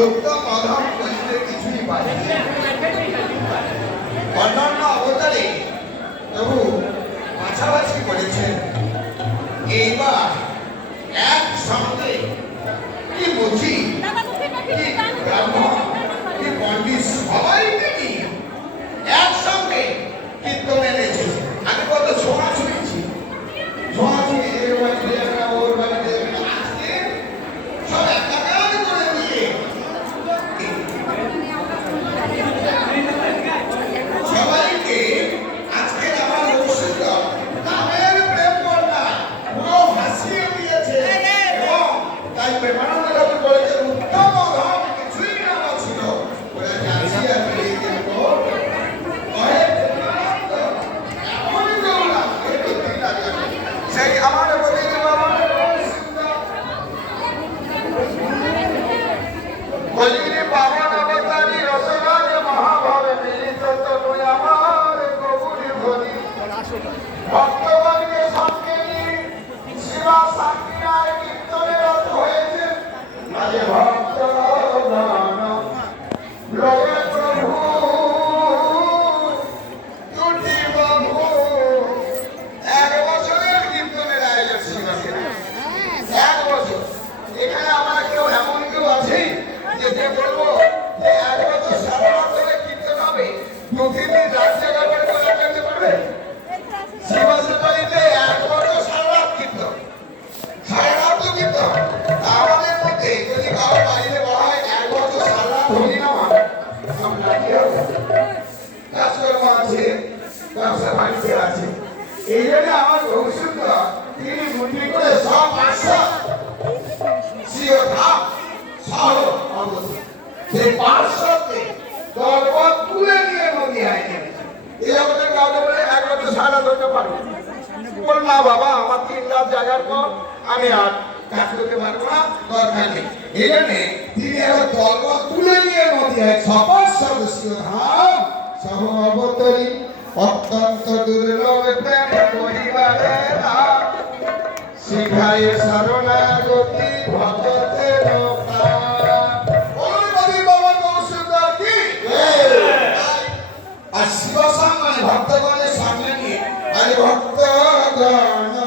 লোকটা বাধা কিছুই পায় ভক্তগণকে সঙ্গে নিয়ে সেবা সাকিনায় কীর্তনে রত এখানে আমার কেউ এমন কেউ আছে যে বলব এক বছর সারা বছরের কীর্তন হবে প্রতিদিন রাজ্যে এই আমার ভবিষ্যৎ তিনি মুঠি করে সব আশা সিও ধাপ সহ সেই পার্শ্বতে দলপথ তুলে নিয়ে নদী নেমেছে এই বলে এক সারা ধরতে পারব বল না বাবা, আমার তিন জায়গার পর আমি আর কাজ করতে পারব না, দরকার তিনি এবার দলপথ তুলে নিয়ে নদী সবার সদস্য ধাম সহ অবতরী অত্যন্ত দুর্লভ প্রেমে। শরণাগতি ভজতে আর শিব সম্মান ভক্তগণের সামনে নিয়ে মানে আর ভক্তগণ।